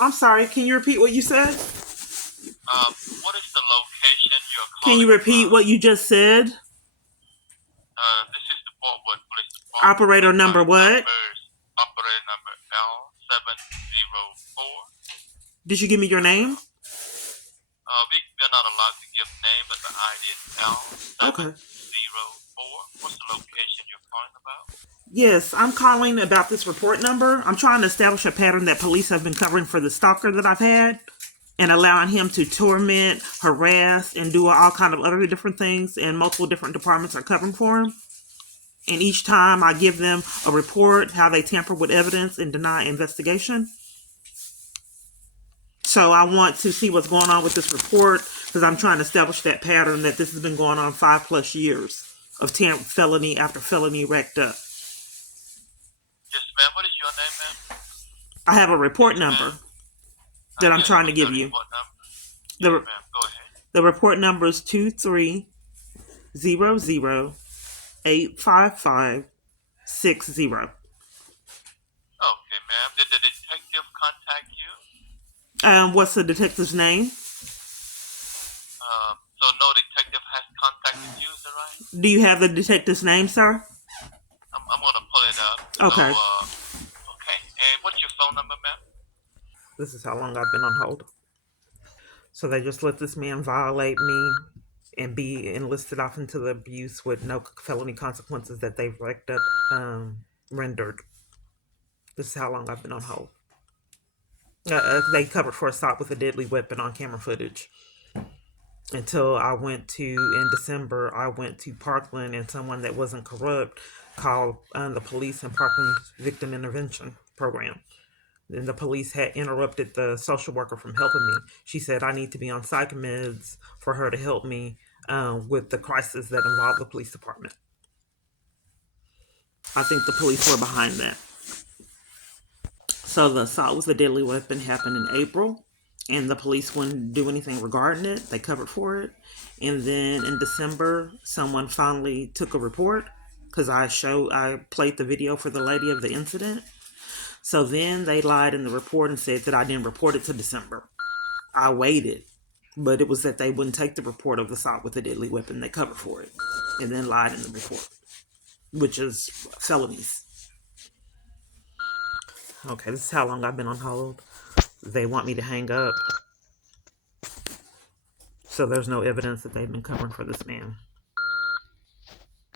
I'm sorry. Can you repeat what you said? What is the location you're Can you calling repeat from? what you just said? This is the Fort Worth Police Department. Operator We got number what? numbers. Operator number L704. Did you give me your name? We're not allowed to give name, but the ID is Okay. L704. What's the location you're calling about? Yes, I'm calling about this report number. I'm trying to establish a pattern that police have been covering for the stalker that I've had and allowing him to torment, harass, and do all kind of other different things, and multiple different departments are covering for him. And each time I give them a report, how they tamper with evidence and deny investigation. So I want to see what's going on with this report because I'm trying to establish that pattern that this has been going on 5+ years of felony after felony racked up. Yes, ma'am. What is your name, ma'am? I have a report Yes, number ma'am. that I'm Yes, trying to what's the give you. report number? Yes, The ma'am. Go ahead. the report number is 2300855560. Okay, ma'am. Did the detective contact you? What's the detective's name? So no detective has contacted you, is that right? Do you have the detective's name, sir? I'm gonna pull it up. So, Okay. okay. And what's your phone number, ma'am? This is how long I've been on hold. So they just let this man violate me and be enlisted off into the abuse with no felony consequences that they've rendered. This is how long I've been on hold. They covered for assault with a deadly weapon on camera footage. Until I went to, in December, I went to Parkland and someone that wasn't corrupt called the police and Parkland's victim intervention program. And the police had interrupted the social worker from helping me. She said I need to be on psych meds for her to help me with the crisis that involved the police department. I think the police were behind that. So the assault with a deadly weapon happened in April, and the police wouldn't do anything regarding it. They covered for it. And then in December, someone finally took a report because I played the video for the lady of the incident. So then they lied in the report and said that I didn't report it to December. I waited, but it was that they wouldn't take the report of assault with a deadly weapon. They covered for it and then lied in the report, which is felonies. Okay, this is how long I've been on hold. They want me to hang up. So there's no evidence that they've been covering for this man.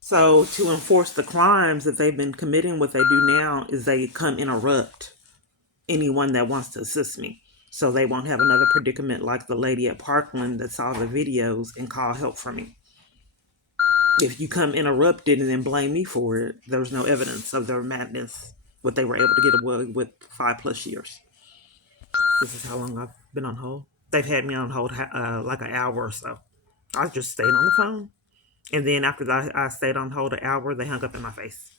So to enforce the crimes that they've been committing, what they do now is they come interrupt anyone that wants to assist me. So they won't have another predicament like the lady at Parkland that saw the videos and call help for me. If you come interrupted and then blame me for it, there's no evidence of their madness, what they were able to get away with 5+ years. This is how long I've been on hold. They've had me on hold like an hour or so. I just stayed on the phone. And then after that, I stayed on hold an hour, they hung up in my face.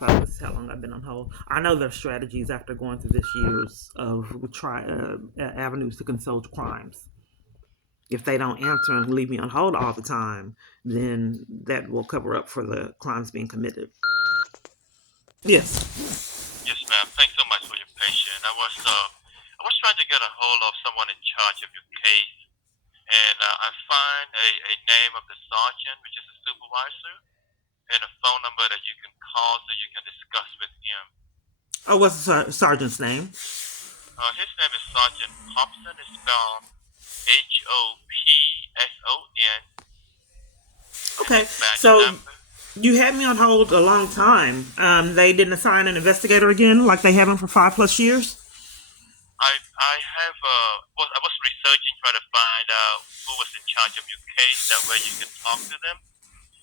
So this is how long I've been on hold. I know their strategies after going through this years of avenues to conceal crimes. If they don't answer and leave me on hold all the time, then that will cover up for the crimes being committed. Yes. Yes, ma'am. Thanks so much for your patience. I was trying to get a hold of someone in charge of your case, and I find a name of the sergeant, which is a supervisor, and a phone number that you can call so you can discuss with him. Oh, what's the sergeant's name? His name is Sergeant Hobson. It's spelled Hopson, and Okay, his badge so number. you had me on hold a long time. They didn't assign an investigator again, like they haven't for 5+ years. I was researching trying to find out who was in charge of your case. That way you can talk to them.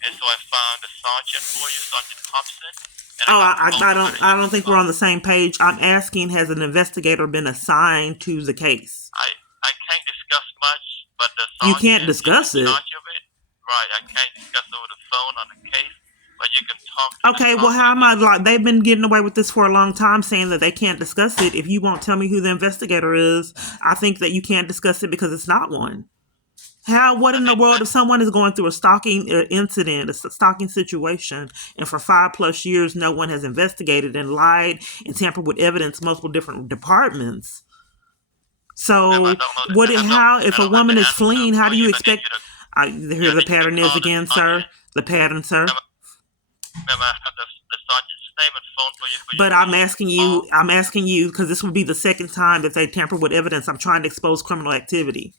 And so I found the sergeant for you, Sergeant Hobson. And I Oh, got the phone number that I you don't can think we're call. on the same page. I'm asking, has an investigator been assigned to the case? I can't discuss much, but the You can't sergeant is in discuss it. charge of it. Right, I can't discuss over the phone on the case, but you can talk to them Okay, well, how am properly. I like? They've been getting away with this for a long time, saying that they can't discuss it. If you won't tell me who the investigator is, I think that you can't discuss it because it's not one. How? What I in the mean, world if someone is going through a stalking incident, a stalking situation, and for 5+ years no one has investigated and lied and tampered with evidence, multiple different departments? ma'am, I So don't know. what? How I if a don't have woman the is answer fleeing? How for do you you. I need expect? you to, Here I the need you to pattern is call the again, sir. sergeant. The pattern, sir. Ma'am, ma'am, I have the sergeant's name and phone for you But to I'm asking call. you. I'm asking you because this would be the second time that they tamper with evidence. I'm trying to expose criminal activity.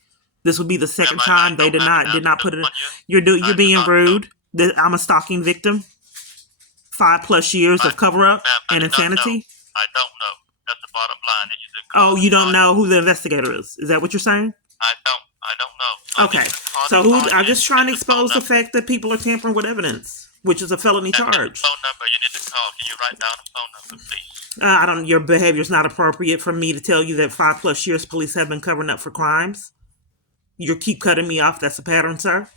This would be the Ma'am, second I time they don't did have an not answer put it. for you. You're I do being not know. rude. I'm a stalking victim. 5+ years I, of cover up ma'am, I and do not know. insanity. I don't know. That's the bottom line. I need you to call Oh, the you don't know sergeant. who the investigator is? Is that what you're saying? I don't know. So I need Okay. you to call the So who? I'm sergeant. just Get trying to the phone expose the number. fact that people are tampering with evidence, which is a felony Ma'am, get the charge. phone number you need to call. Can you write down the phone number, please? I don't. Your behavior is not appropriate for me to tell you that 5+ years police have been covering up for crimes. You keep cutting me off. That's a pattern, sir. Ma'am,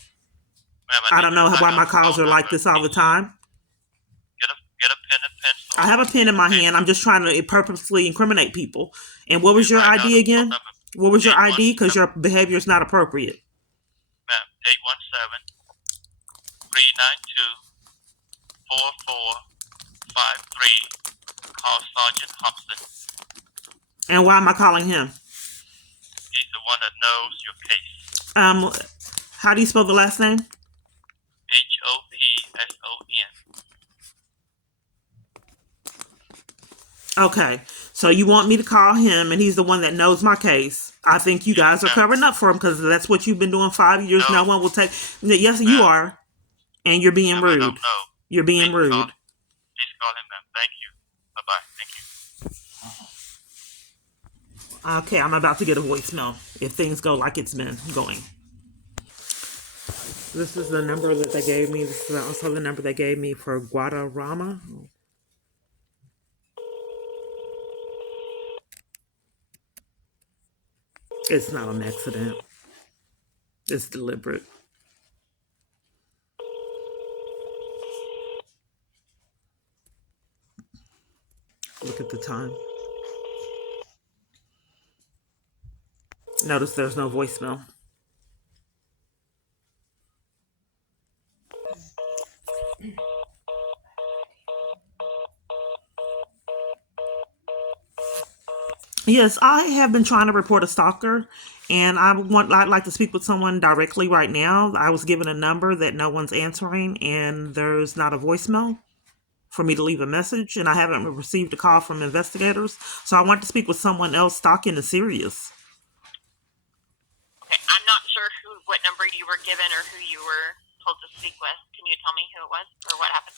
I I need don't you to know write why down my the calls phone are like number, this all the please. time. Get a pen and pencil I have a pen in and my hand. paper. I'm just trying to purposely incriminate people. And what Okay, was your write down ID the phone again? number. What was your ID? Because 817, your behavior is not appropriate. ma'am, 817-392-4453. Call Sergeant Hobson. And why am I calling him? He's the one that knows your case. How do you spell the last name? Hopson. Okay. So you want me to call him, and he's the one that knows my case. I think you Yes, guys are ma'am. covering up for him because that's what you've been doing 5 years. No No, one will take. Yes, you ma'am. are, and you're being Ma'am, I don't rude. know. You're being Please call rude. him. Please call him, ma'am. Thank you. Bye-bye. Thank you. Okay, I'm about to get a voicemail if things go like it's been going. This is the number that they gave me. This is also the number they gave me for Guadarrama. It's not an accident. It's deliberate. Look at the time. Notice there's no voicemail. Yes, I have been trying to report a stalker, and I'd like to speak with someone directly right now. I was given a number that no one's answering, and there's not a voicemail for me to leave a message, and I haven't received a call from investigators. So I want to speak with someone else. Stalking is serious. Okay, I'm not sure what number you were given or who you were told to speak with. Can you tell me who it was or what happened?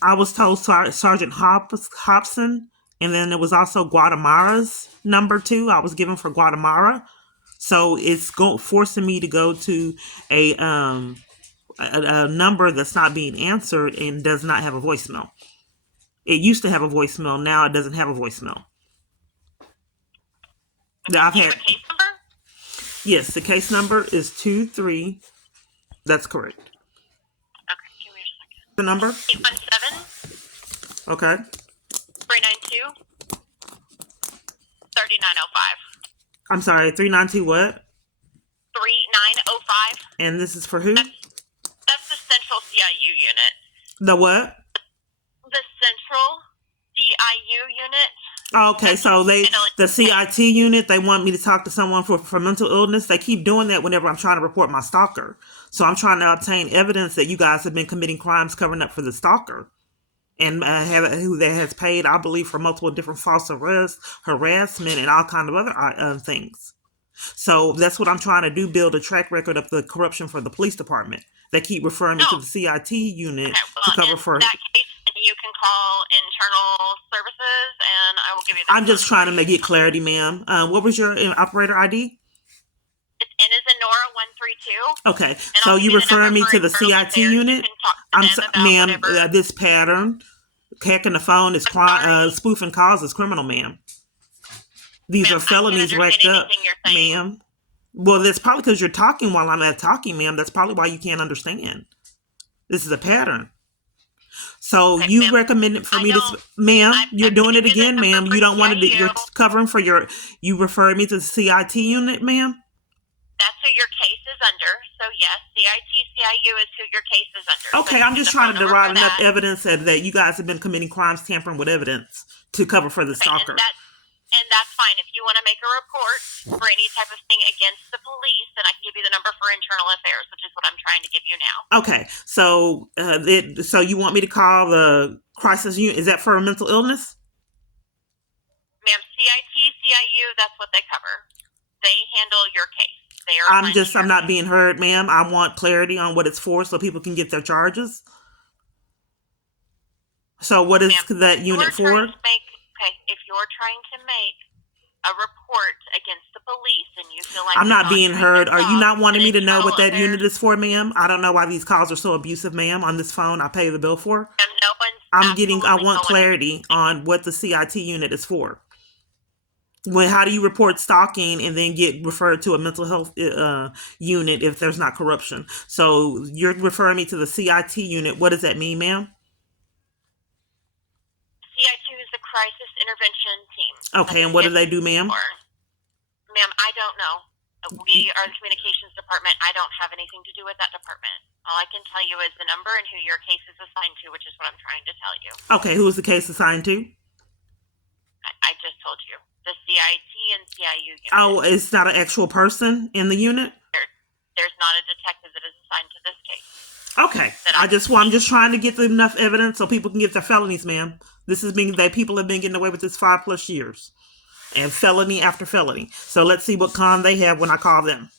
I was told Sergeant Hobson, and then there was also Guatemala's number too. I was given for Guatemala, so it's forcing me to go to a number that's not being answered and does not have a voicemail. It used to have a voicemail. Now it doesn't have a voicemail. Okay, I've do you had have a case number? yes. The case number is 23. That's correct. Okay, give me a second. The number. 817 Okay. 392 3905. I'm sorry. 392 what? 3905. And this is for who? That's the Central CIU unit. The what? The Central CIU unit. Okay, so the CIT unit, they want me to talk to someone for mental illness. They keep doing that whenever I'm trying to report my stalker. So I'm trying to obtain evidence that you guys have been committing crimes covering up for the stalker. And who that has paid, I believe, for multiple different false arrests, harassment, and all kind of other things. So that's what I'm trying to do, build a track record of the corruption for the police department. They keep referring me to the CIT unit Okay, well, to cover for... in that case, you can call internal services, and I will give you the I'm just trying to get clarity, ma'am. What was your operator ID? It's N as in Nora 132. Okay, so you referring me to the CIT unit? Ma'am, this pattern, hacking the phone is spoofing calls is criminal, ma'am. These are felonies racked up, ma'am. Well, that's probably because you're talking while I'm talking, ma'am. That's probably why you can't understand. This is a pattern. So Okay, you ma'am, recommended for me to, ma'am, you're doing it again, ma'am. You don't want to, you're covering for you referred me to the CIT unit, ma'am? That's who your case is under. So yes, CIU is who your case is under. Okay, So I'm just trying to derive enough evidence that you guys have been committing crimes tampering with evidence to cover for the stalker. And that's fine. If you want to make a report for any type of thing against the police, then I can give you the number for internal affairs, which is what I'm trying to give you now. Okay, so so you want me to call the crisis unit? Is that for a mental illness? Ma'am, CIU, that's what they cover. They handle your case. I'm not being heard, ma'am. I want clarity on what it's for so people can get their charges. So what is that unit for? If you're trying to make a report against the police and you feel like I'm not being heard. Are you not wanting me to know what that unit is for, ma'am? I don't know why these calls are so abusive, ma'am, on this phone I pay the bill for. I want clarity on what the CIT unit is for. How do you report stalking and then get referred to a mental health unit if there's not corruption? So you're referring me to the CIT unit. What does that mean, ma'am? CIT is the crisis intervention team. Okay, and what do they do, ma'am? Ma'am, I don't know. We are the communications department. I don't have anything to do with that department. All I can tell you is the number and who your case is assigned to, which is what I'm trying to tell you. Okay, who is the case assigned to? I just told you. The CIT and CIU unit. Oh, it's not an actual person in the unit? There's not a detective that is assigned to this case. Okay. I'm just trying to get enough evidence so people can get their felonies, ma'am. This is being that people have been getting away with this 5+ years. And felony after felony. So let's see what con they have when I call them.